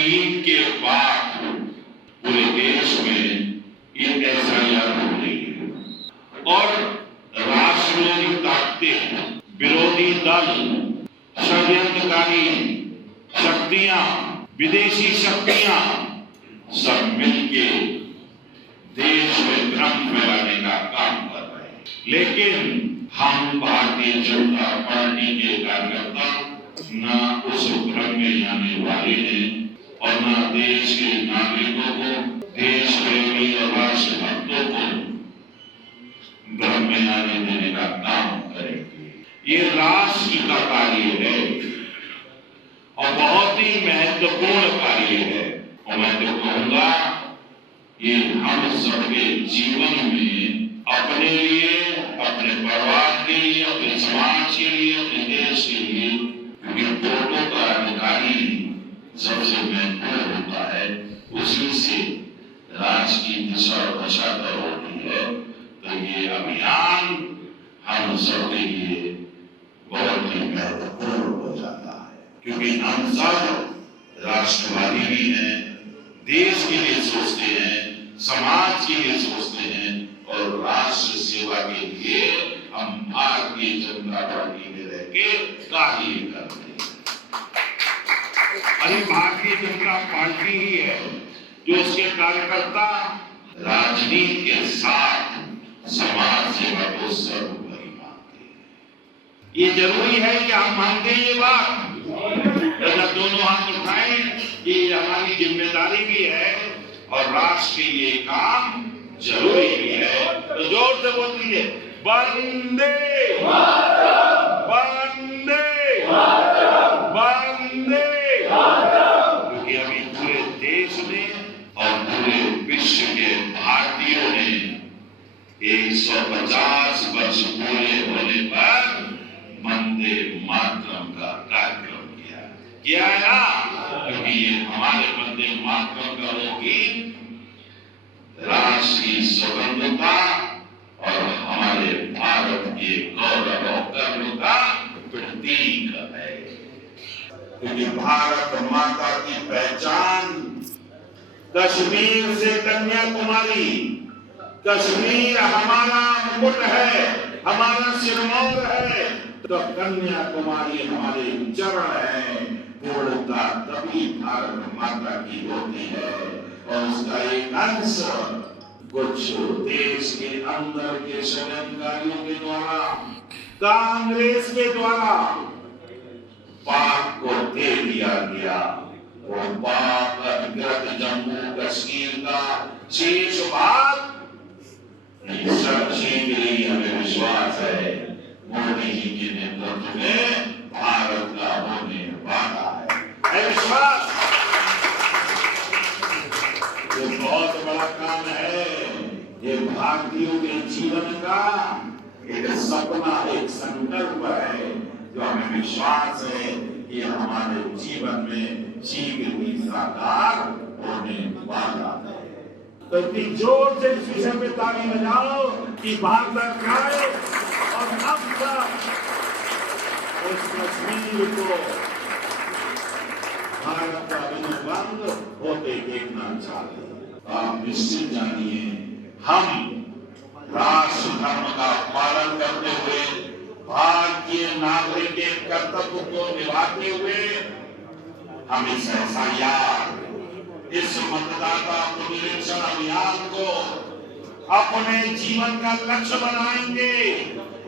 ईद के बाद पूरे देश में ये एफआईआर हो रही है और राष्ट्रविरोधी ताकतें, विरोधी दल, षड्यंत्रकारी शक्तियां, विदेशी शक्तियां सब मिलके देश में भ्रम फैलाने का काम कर रहे हैं। लेकिन हम भारतीय जनता पार्टी के कार्यकर्ता न उस भ्रम में आने वाले हैं और न देश के नागरिकों को, देश प्रेमी और राष्ट्रभक्तों को भ्रम में आने देने का काम करेंगे। ये राष्ट्र का कार्य है और बहुत ही महत्वपूर्ण कार्य है और मैं तो कहूंगा ये हम सबके जीवन में अपने लिए, अपने परिवार के लिए, अपने समाज के लिए, अपने देश के लिए, क्योंकि वोटों का अधिकारी सबसे महत्वपूर्ण होता है, उसी से राष्ट्र की दिशा और दशा तय होती है। तो ये अभियान हम सबके लिए बहुत ही महत्वपूर्ण हो जाता है, क्योंकि हम सब राष्ट्रवादी भी हैं, देश के लिए सोचते हैं, समाज के लिए सोचते हैं और राष्ट्र सेवा के लिए हम भारतीय जनता पार्टी में रह के कार्य करते हैं। अरे भारतीय जनता पार्टी ही है जो उसके कार्यकर्ता राजनीति के साथ समाज सेवा को सर्वोपरि मानते हैं। ये जरूरी है कि हम मानते हैं ये बात, जब दोनों हाथ उठाएं, ये हमारी जिम्मेदारी भी है और राष्ट्र के लिए काम जरूरी भी है। तो जोर से बोल दीजिए, वंदे वंदे वंदे। क्योंकि अभी पूरे देश में और पूरे विश्व के भारतीयों ने 150 वर्ष पूरे होने पर वंदे मातरम का कार्यक्रम किया है ना, क्योंकि ये हमारे वंदे मातरम का वो गीत राष्ट्र की स्वतंत्रता और हमारे भारत के गौरव और गर्व का प्रतीक है। क्योंकि भारत माता की पहचान कश्मीर से कन्याकुमारी, कश्मीर हमारा मुकुट है, हमारा सिरमौर है, तो कन्याकुमारी हमारे चरण है। पूर्णता तभी भारत माता की होती है और उसका एक अंश कुछ देश के अंदर के षड्यंत्रकारियों के द्वारा, कांग्रेस के द्वारा पाक को दे दिया गया। वो पाक अधिकृत जम्मू कश्मीर का शेष भाग सब छीन गई। हमें विश्वास है मोदी जी के नेतृत्व में भारत का होने वाला है विश्वास। ये बहुत बड़ा काम है, ये भारतीयों के जीवन का एक सपना, एक संकल्प है जो हमें विश्वास है कि हमारे जीवन में शीघ्र ही साकार होने वाला है। तो इतनी जोर से इस विषय में ताली बजाओ कि भारत आए और अब तक उस कश्मीर को भारत का अनुबंध होते देखना चाहते हैं। आप निश्चित जानिए, हम राष्ट्र धर्म का पालन करते हुए, भारतीय नागरिक के कर्तव्य को निभाते हुए हम इस एफआईआर, इस मतदाता पुनरीक्षण अभियान को अपने जीवन का लक्ष्य बनाएंगे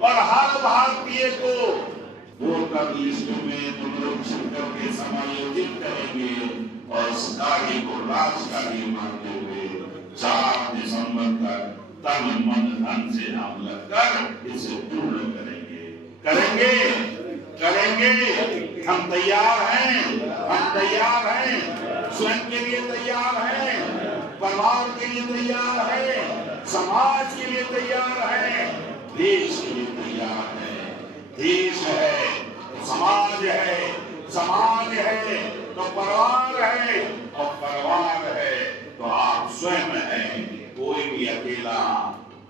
और हर भारतीय को वोटर लिस्ट में पुनरीक्षण करके समायोजित करेंगे और इस कार्य को राष्ट्र कार्य मानते हुए 4 दिसंबर तक तन मन धन से हम लगकर इसे पूर्ण करेंगे। हम तैयार हैं, स्वयं के लिए तैयार हैं, परिवार के लिए तैयार हैं, समाज के लिए तैयार हैं, देश के लिए तैयार हैं। देश है तो समाज है तो परिवार है और परिवार है तो आप स्वयं हैं। कोई भी अकेला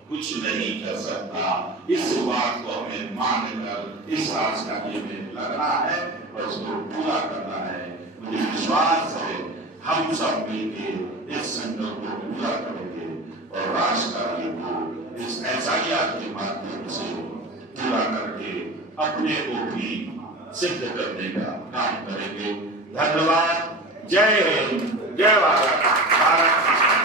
कुछ नहीं कर सकता। इस बात को हमें मानकर इस राष्ट्र कार्य में लगना है और उसको पूरा करना है। मुझे विश्वास है हम सब मिलकर इस संकल्प को पूरा करेंगे और राष्ट्र कार्य को इस एसआईआर के माध्यम से पूरा करके अपने को भी सिद्ध करने का काम करेंगे। धन्यवाद। जय हिंद, जय भारत। भारत